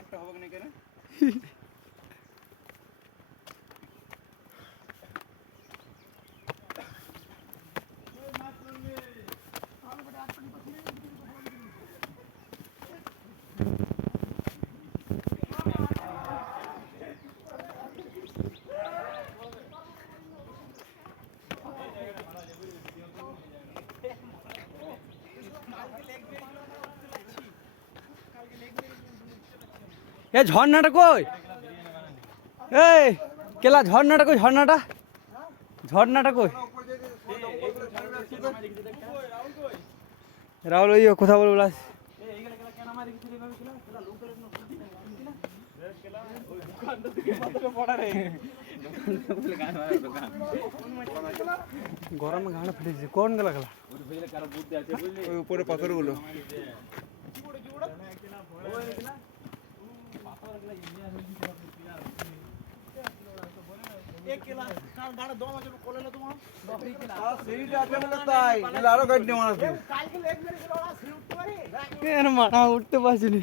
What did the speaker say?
একটা হবে না কেন এ ঝর্ণাটা কই? এই কেলা ঝর্ণাটা কই? ঝর্ণাটা কই? রাহুল ওই কথা বলবো লাস গরমে গাঁড়া ফেটেছে। কোন গেলা গেলা ওই উপরে পাথরগুলো আরো গাড়ি মানুষ মাথা উঠতে পারছিনি।